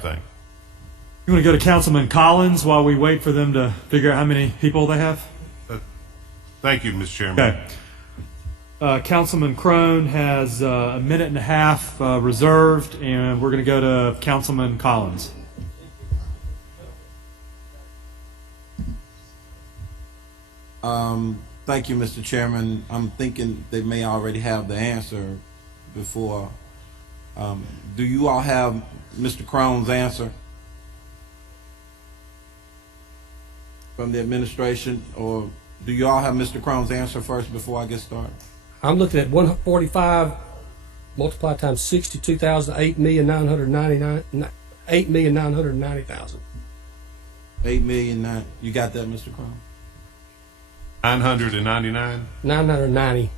think. You want to go to Councilman Collins while we wait for them to figure out how many people they have? Thank you, Mr. Chairman. Okay. Councilman Crone has a minute and a half reserved, and we're going to go to Councilman Collins. Thank you, Mr. Chairman. I'm thinking they may already have the answer before. Do you all have Mr. Crone's answer from the administration, or do you all have Mr. Crone's answer first before I get started? I'm looking at 145 multiplied times 62,000, 8,990,000. 8,000,000. You got that, Mr. Crone? 999. 990.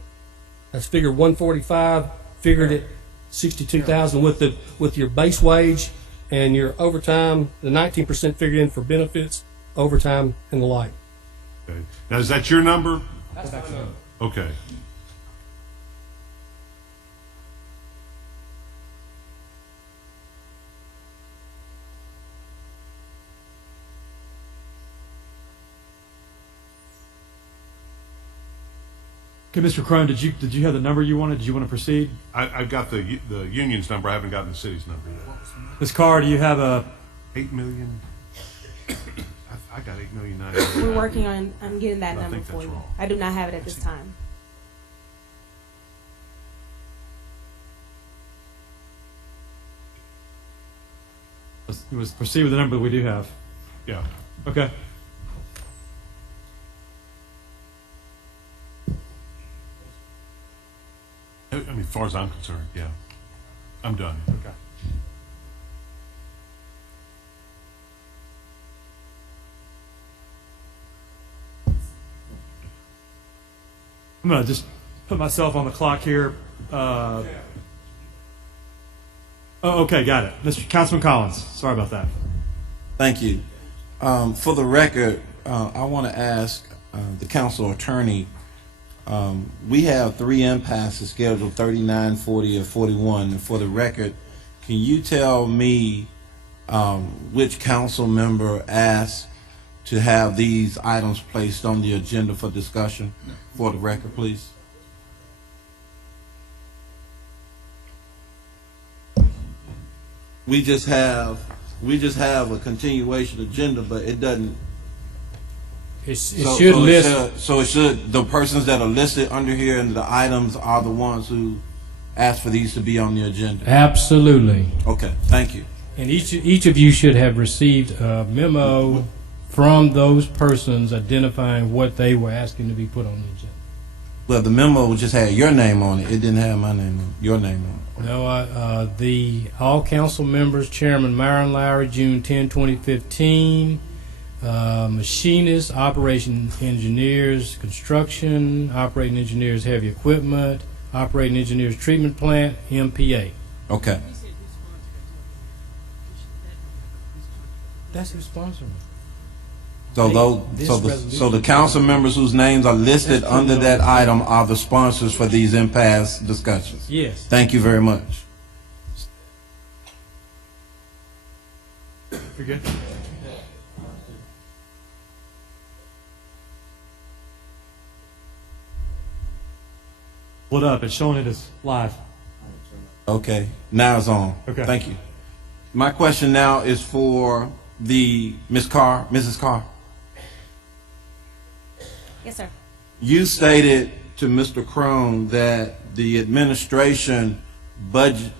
That's figured 145. Figured at 62,000 with your base wage and your overtime. The 19% figured in for benefits, overtime, and the like. Okay. Now, is that your number? That's my number. Okay. Okay, Mr. Crone, did you have the number you wanted? Did you want to proceed? I've got the union's number. I haven't gotten the city's number yet. Ms. Carr, do you have a? 8 million. I got 8,000,000. We're working on getting that I number think for that's you. wrong. I do not have it at this time. Let's proceed with the number that we do have. Yeah. Okay. I mean, as far as I'm concerned, yeah. I'm done. Okay. I'm going to just put myself on the clock here. Oh, okay, got it. Mr. Councilman Collins, sorry about that. Thank you. For the record, I want to ask the council attorney, we have 3 impasses scheduled, 39, 40, and 41. And for the record, can you tell me which council member asked to have these items placed on the agenda for discussion? For the record, please. We just have a continuation agenda, but it doesn't. It should list. So it should. The persons that are listed under here and the items are the ones who asked for these to be on the agenda. Absolutely. Okay, thank you. And each of you should have received a memo from those persons identifying what they were asking to be put on the agenda. Well, the memo just had your name on it. It didn't have my name on it, your name on it. No, the all council members, Chairman Myron Lowry, June 10, 2015, machinists, operation engineers, construction, operating engineers, heavy equipment, operating engineers, treatment plant, MPA. Okay. That's who's sponsoring it. So so the council members whose names are listed under that item are the sponsors for these impasse discussions. Yes. Thank you very much. You're good? Split up. It's showing it as live. Okay, now it's on. Okay. Thank you. My question now is for the Ms. Carr, Mrs. Carr. Yes, sir. You stated to Mr. Crone that the administration budgeted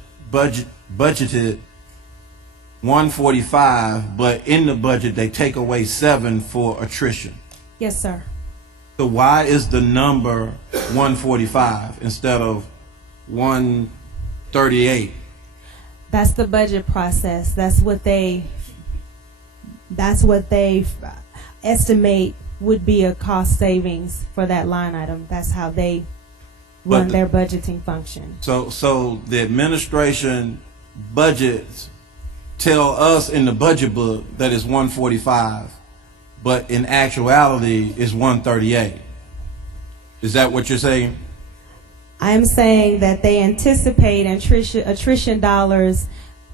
145, but in the budget they take away 7 for attrition. Yes, sir. So why is the number 145 instead of 138? That's the budget process. That's what they estimate would be a cost savings for that line item. That's how they run their budgeting function. So the administration budgets tell us in the budget book that it's 145, but in actuality it's 138. Is that what you're saying? I am saying that they anticipate attrition dollars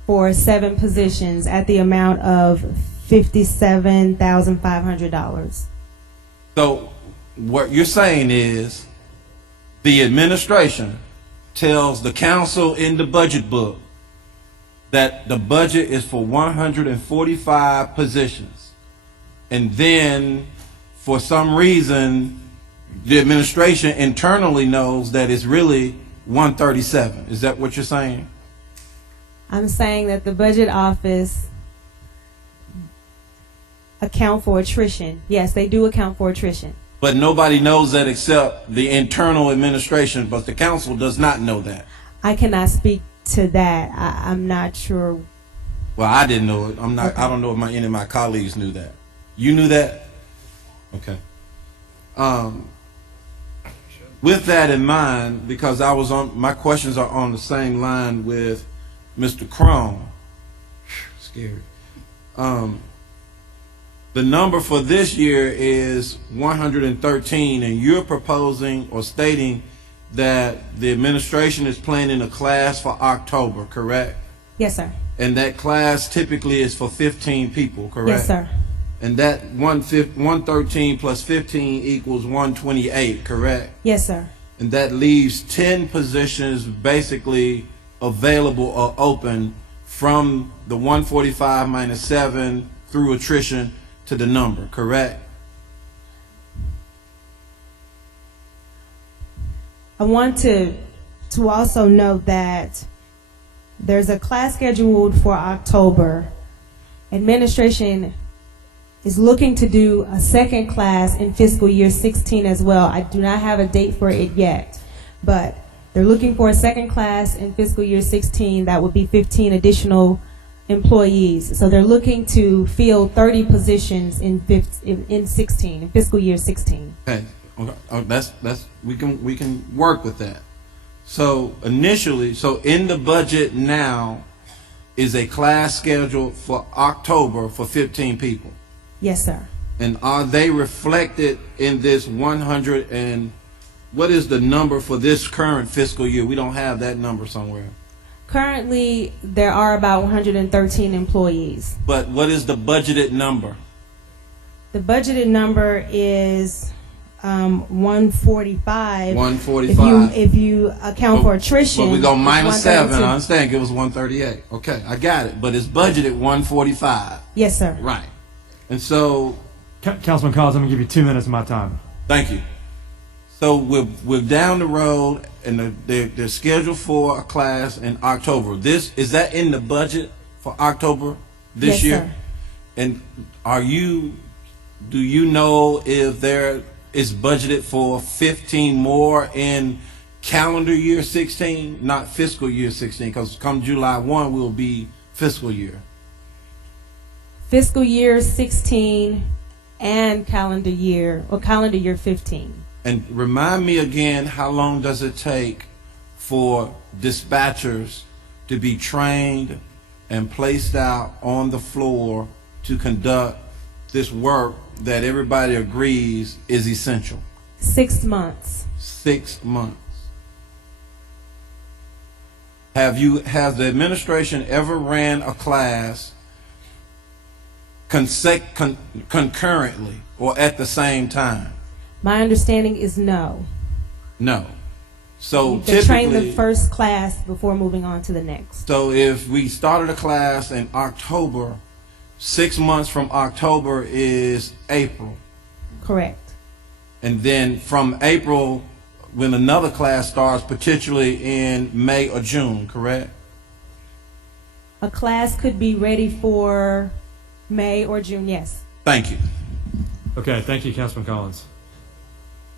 for 7 positions at the amount of $57,500. So what you're saying is the administration tells the council in the budget book that the budget is for 145 positions. And then for some reason, the administration internally knows that it's really 137. Is that what you're saying? I'm saying that the budget office account for attrition. Yes, they do account for attrition. But nobody knows that except the internal administration, but the council does not know that. I cannot speak to that. I'm not sure. Well, I didn't know it. I don't know if any of my colleagues knew that. You knew that? Okay. With that in mind, because my questions are on the same line with Mr. Crone. Scary. The number for this year is 113, and you're proposing or stating that the administration is planning a class for October, correct? Yes, sir. And that class typically is for 15 people, correct? Yes, sir. And that 113 plus 15 equals 128, correct? Yes, sir. And that leaves 10 positions basically available or open from the 145 minus 7 through attrition to the number, correct? I want to also note that there's a class scheduled for October. Administration is looking to do a second class in fiscal year 16 as well. I do not have a date for it yet, but they're looking for a second class in fiscal year 16. That would be 15 additional employees. So they're looking to fill 30 positions in 16, in fiscal year 16. Okay. That's we can work with that. So initially, in the budget now is a class schedule for October for 15 people. Yes, sir. And are they reflected in this 100 and what is the number for this current fiscal year? We don't have that number somewhere. Currently, there are about 113 employees. But what is the budgeted number? The budgeted number is 145. 145. If you account for attrition. But we go minus it's 7. 132. I understand it was 138. Okay, I got it. But it's budgeted 145. Yes, sir. Right. And so, Councilman Collins, I'm going to give you 2 minutes of my time. thank you. So we're down the road, and they're scheduled for a class in October. Is that in the budget for October this Yes, year? sir. And do you know if there is budgeted for 15 more in calendar year 16, not fiscal year 16? Because come July 1 will be fiscal year. Fiscal year 16 and calendar year 15. And remind me again, how long does it take for dispatchers to be trained and placed out on the floor to conduct this work that everybody agrees is essential? 6 months. 6 months. Has the administration ever ran a class concurrently or at the same time? My understanding is no. No. So They train the typically, first class before moving on to the next. so if we started a class in October, 6 months from October is April. Correct. And then from April, when another class starts, potentially in May or June, correct? A class could be ready for May or June, yes. Thank you. Okay, thank you, Councilman Collins.